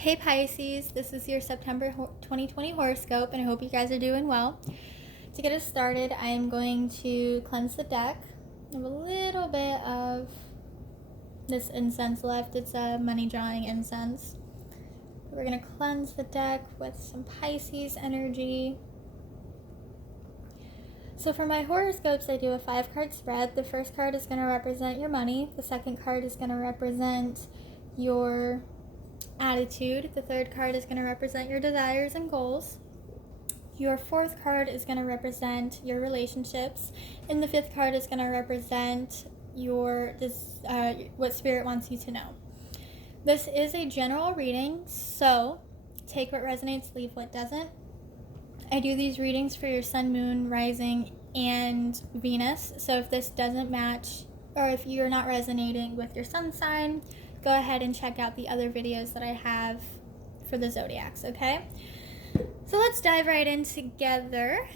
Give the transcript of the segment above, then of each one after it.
Hey Pisces, this is your September 2020 horoscope, and I hope you guys are doing well. To get us started, I am going to cleanse the deck. I have a little bit of this incense left. It's a money drawing incense. We're going to cleanse the deck with some Pisces energy. So for my horoscopes, I do a 5-card spread. The first card is going to represent your money. The second card is going to represent your attitude. The third card is going to represent your desires and goals. Your fourth card is going to represent your relationships, and the fifth card is going to represent your what spirit wants you to know. This is a general reading, so take what resonates, leave what doesn't. I do these readings for your sun, moon, rising, and Venus. So if this doesn't match, or if you're not resonating with your sun sign, go ahead and check out the other videos that I have for the zodiacs, okay? So let's dive right in together.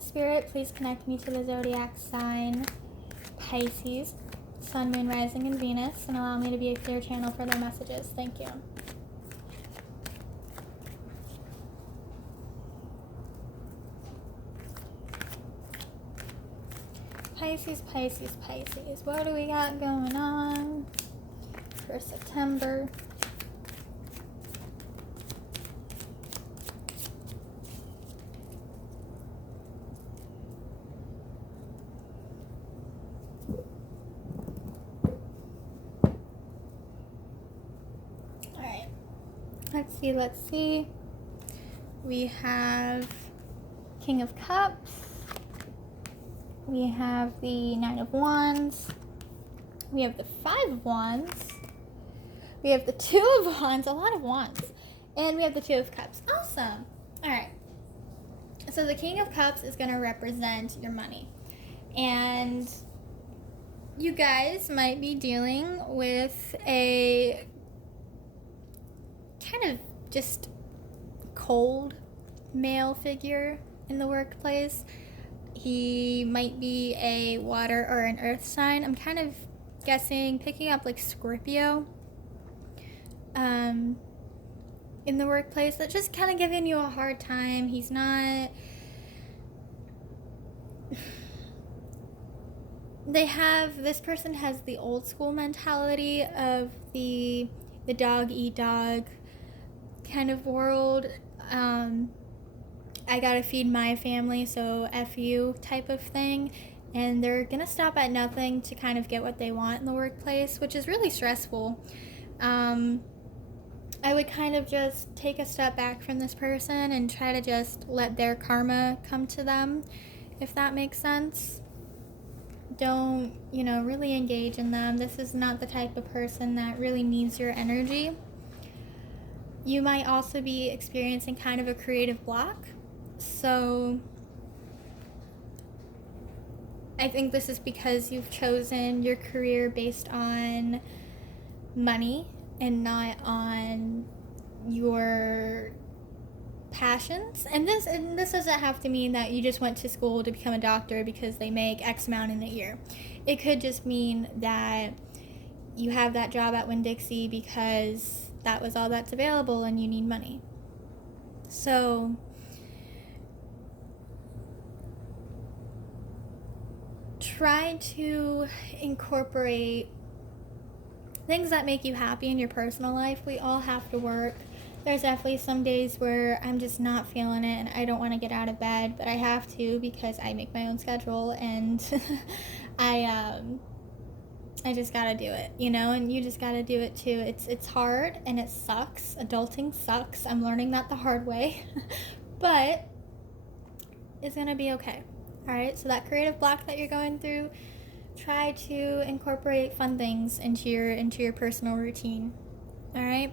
Spirit, please connect me to the zodiac sign Pisces, sun, moon, rising, and Venus, and allow me to be a clear channel for their messages. Thank you. Pisces, Pisces, Pisces. What do we got going on for September? Alright. Let's see. We have King of Cups. We have the 9 of Wands. We have the 5 of Wands. We have the 2 of Wands, a lot of Wands. And we have the 2 of Cups. Awesome. All right. So the King of Cups is going to represent your money. And you guys might be dealing with a kind of just cold male figure in the workplace. He might be a water or an earth sign. I'm kind of guessing, picking up like Scorpio in the workplace. That's just kind of giving you a hard time. He's not... This person has the old school mentality of the dog eat dog kind of world. I gotta feed my family, so F you type of thing. And they're gonna stop at nothing to kind of get what they want in the workplace, which is really stressful. I would kind of just take a step back from this person and try to just let their karma come to them, if that makes sense. Don't, really engage in them. This is not the type of person that really needs your energy. You might also be experiencing kind of a creative block. So I think this is because you've chosen your career based on money and not on your passions. And this doesn't have to mean that you just went to school to become a doctor because they make X amount in a year. It could just mean that you have that job at Winn-Dixie because that was all that's available and you need money. So try to incorporate things that make you happy in your personal life. We all have to work. There's definitely some days where I'm just not feeling it and I don't want to get out of bed, but I have to because I make my own schedule, and I just gotta do it, and you just gotta do it too. It's hard and it sucks. Adulting sucks. I'm learning that the hard way, but it's gonna be okay. All right, so that creative block that you're going through, try to incorporate fun things into your personal routine. All right.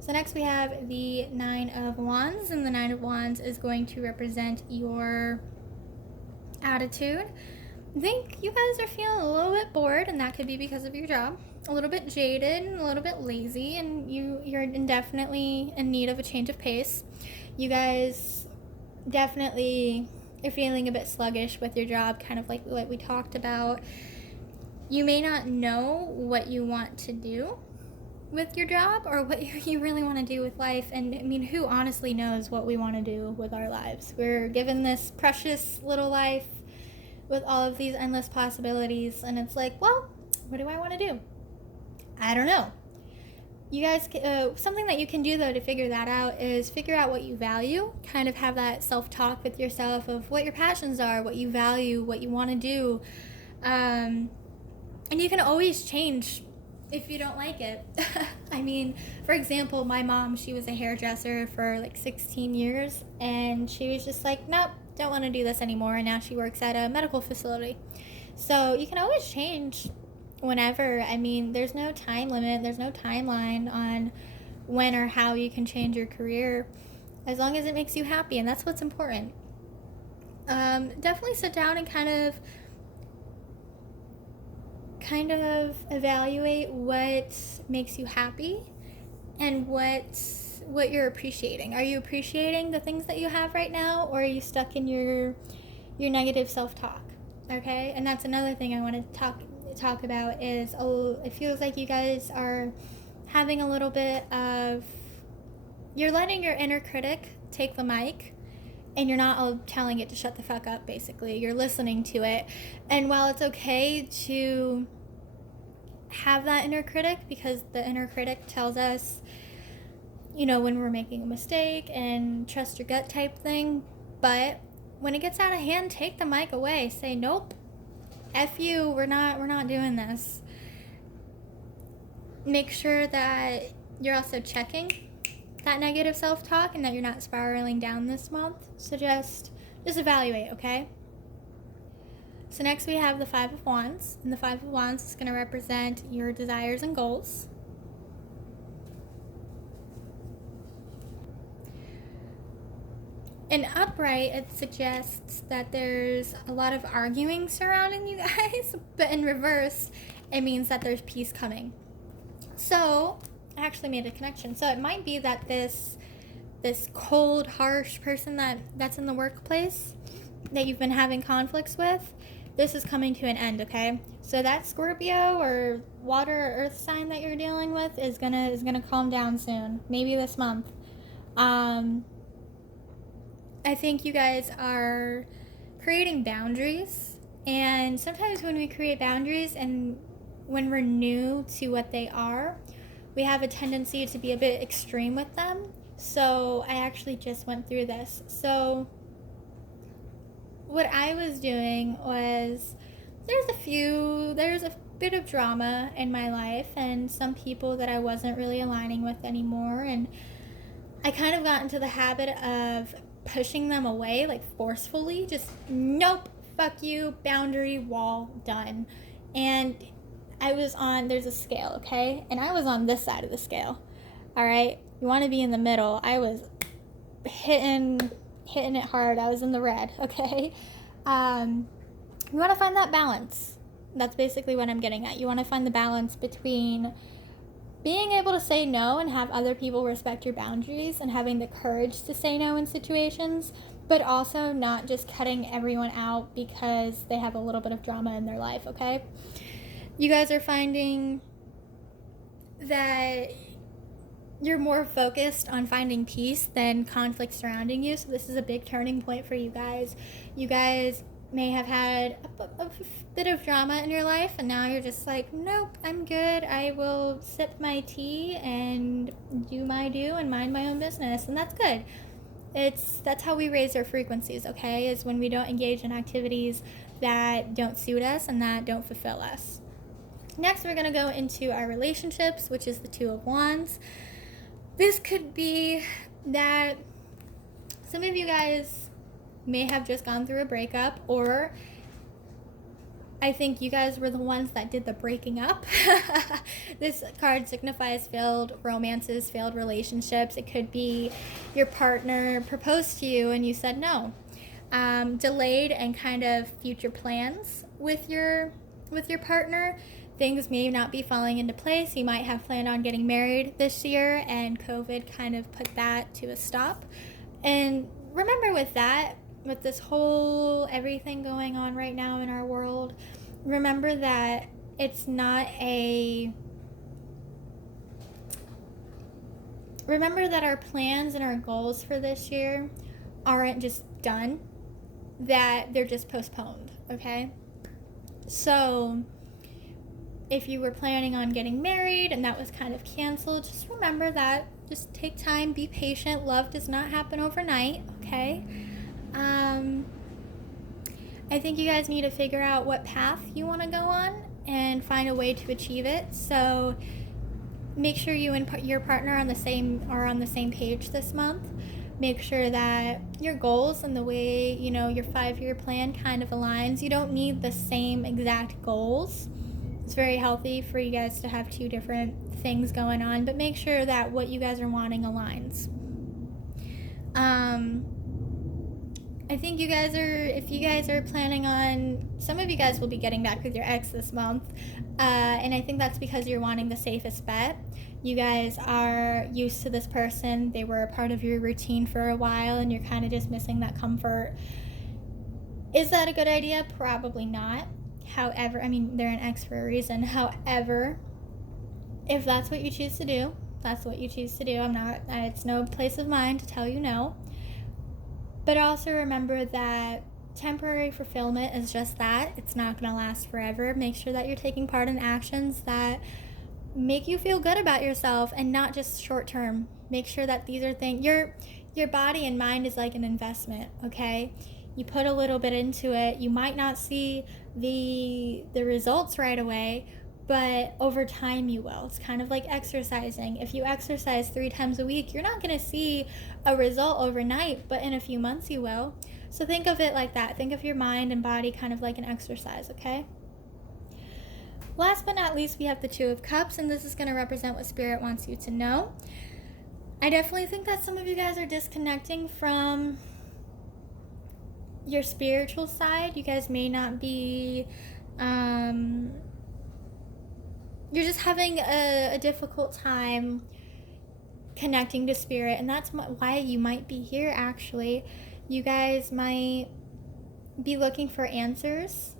So next we have the 9 of Wands, and the 9 of Wands is going to represent your attitude. I think you guys are feeling a little bit bored, and that could be because of your job. A little bit jaded and a little bit lazy, and you're definitely in need of a change of pace. You guys definitely are feeling a bit sluggish with your job, kind of like what we talked about. You may not know what you want to do, with your job or what you really want to do with life. And I mean, who honestly knows what we want to do with our lives? We're given this precious little life with all of these endless possibilities, and it's like, well, what do I want to do? I don't know. You guys, something that you can do though to figure that out is figure out what you value, kind of have that self-talk with yourself of what your passions are, what you value, what you want to do. And you can always change if you don't like it. I mean, for example, my mom, she was a hairdresser for like 16 years, and she was just like, nope, don't want to do this anymore, and now she works at a medical facility. So you can always change whenever. I mean, there's no time limit, there's no timeline on when or how you can change your career, as long as it makes you happy, and that's what's important. Definitely sit down and kind of evaluate what makes you happy and what you're appreciating. Are you appreciating the things that you have right now, or are you stuck in your negative self-talk? Okay, and that's another thing I want to talk about is it feels like you guys are having a little bit of, you're letting your inner critic take the mic, and you're not telling it to shut the fuck up. Basically, you're listening to it. And while it's okay to have that inner critic, because the inner critic tells us, you know, when we're making a mistake and trust your gut type thing, but when it gets out of hand, take the mic away. Say, nope, F you, we're not doing this. Make sure that you're also checking that negative self-talk and that you're not spiraling down this month. So just evaluate, okay? So next we have the Five of Wands, and the Five of Wands is going to represent your desires and goals. In upright, it suggests that there's a lot of arguing surrounding you guys, but in reverse, it means that there's peace coming. So, I actually made a connection. So it might be that this cold, harsh person that's in the workplace that you've been having conflicts with, this is coming to an end, okay? So that Scorpio or water or earth sign that you're dealing with is gonna calm down soon, maybe this month. I think you guys are creating boundaries, and sometimes when we create boundaries and when we're new to what they are, we have a tendency to be a bit extreme with them. So I actually just went through this. So what I was doing was, there's a bit of drama in my life and some people that I wasn't really aligning with anymore, and I kind of got into the habit of pushing them away, like forcefully, just nope, fuck you, boundary, wall, done. And there's a scale, okay? And I was on this side of the scale, all right? You want to be in the middle. I was hitting it hard. I was in the red, okay? You want to find that balance. That's basically what I'm getting at. You want to find the balance between being able to say no and have other people respect your boundaries and having the courage to say no in situations, but also not just cutting everyone out because they have a little bit of drama in their life, okay? You guys are finding that you're more focused on finding peace than conflict surrounding you, so this is a big turning point for you guys. You guys may have had a bit of drama in your life, and now you're just like, nope, I'm good. I will sip my tea and do my do and mind my own business, and that's good. That's how we raise our frequencies, okay? Is when we don't engage in activities that don't suit us and that don't fulfill us. Next, we're going to go into our relationships, which is the Two of Wands. This could be that some of you guys may have just gone through a breakup, or I think you guys were the ones that did the breaking up. This card signifies failed romances, failed relationships. It could be your partner proposed to you and you said no. Delayed and kind of future plans with your partner. Things may not be falling into place. You might have planned on getting married this year, and COVID kind of put that to a stop. And remember, with this whole everything going on right now in our world, remember that it's not a remember that our plans and our goals for this year aren't just done, that they're just postponed, okay? So if you were planning on getting married and that was kind of canceled, just remember that. Just take time, be patient. Love does not happen overnight, okay? I think you guys need to figure out what path you want to go on and find a way to achieve it. So make sure you and your partner are on the same page this month. Make sure that your goals and the way, your 5-year plan kind of aligns. You don't need the same exact goals. It's very healthy for you guys to have 2 different things going on, but make sure that what you guys are wanting aligns. I think if you guys are planning on, some of you guys will be getting back with your ex this month, and I think that's because you're wanting the safest bet. You guys are used to this person. They were a part of your routine for a while, and you're kind of just missing that comfort. Is that a good idea? Probably not. However, they're an ex for a reason. However, if that's what you choose to do, that's what you choose to do. It's no place of mine to tell you no. But also remember that temporary fulfillment is just that. It's not going to last forever. Make sure that you're taking part in actions that make you feel good about yourself and not just short term. Make sure that these are things, your body and mind is like an investment, okay? You put a little bit into it. You might not see the results right away, but over time you will. It's kind of like exercising. If you exercise 3 times a week, you're not going to see a result overnight, but in a few months you will. So think of it like that. Think of your mind and body kind of like an exercise, okay? Last but not least, we have the 2 of Cups, and this is going to represent what Spirit wants you to know. I definitely think that some of you guys are disconnecting from your spiritual side. You guys may not be... you're just having a difficult time connecting to Spirit, and that's why you might be here, actually. You guys might be looking for answers,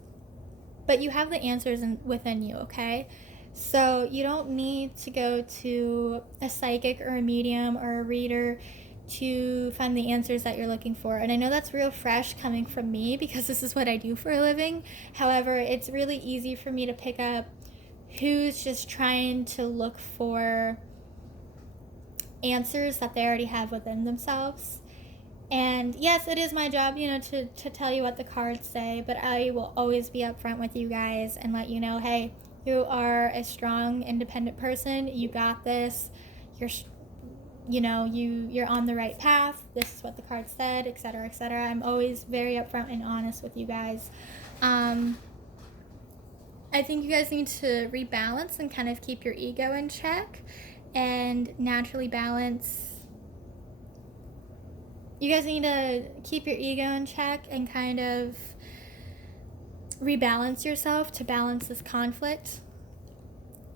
but you have the answers within you, okay? So you don't need to go to a psychic or a medium or a reader to find the answers that you're looking for. And I know that's real fresh coming from me because this is what I do for a living. However, it's really easy for me to pick up who's just trying to look for answers that they already have within themselves. And yes, it is my job, to tell you what the cards say, but I will always be upfront with you guys and let you know, hey, you are a strong, independent person. You got this. You're on the right path. This is what the card said, etc., etc. I'm always very upfront and honest with you guys. I think you guys need to rebalance and kind of keep your ego in check and naturally balance. You guys need to keep your ego in check and kind of rebalance yourself to balance this conflict.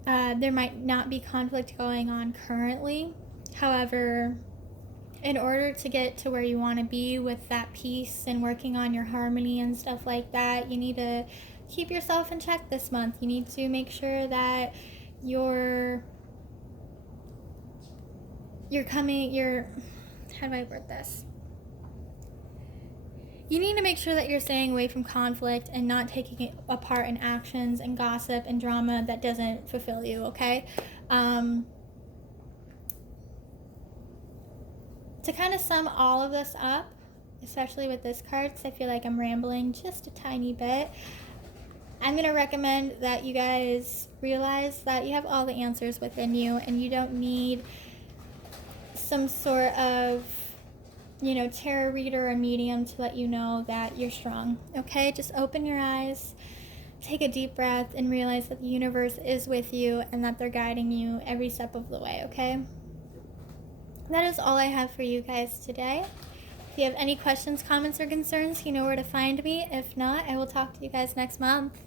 There might not be conflict going on currently. However, in order to get to where you want to be with that peace and working on your harmony and stuff like that, you need to keep yourself in check this month. You need to make sure that how do I word this? You need to make sure that you're staying away from conflict and not taking it apart in actions and gossip and drama that doesn't fulfill you, okay? To kind of sum all of this up, especially with this card, because I feel like I'm rambling just a tiny bit, I'm going to recommend that you guys realize that you have all the answers within you and you don't need some sort of, tarot reader or medium to let you know that you're strong, okay? Just open your eyes, take a deep breath, and realize that the universe is with you and that they're guiding you every step of the way, okay? That is all I have for you guys today. If you have any questions, comments, or concerns, you know where to find me. If not, I will talk to you guys next month.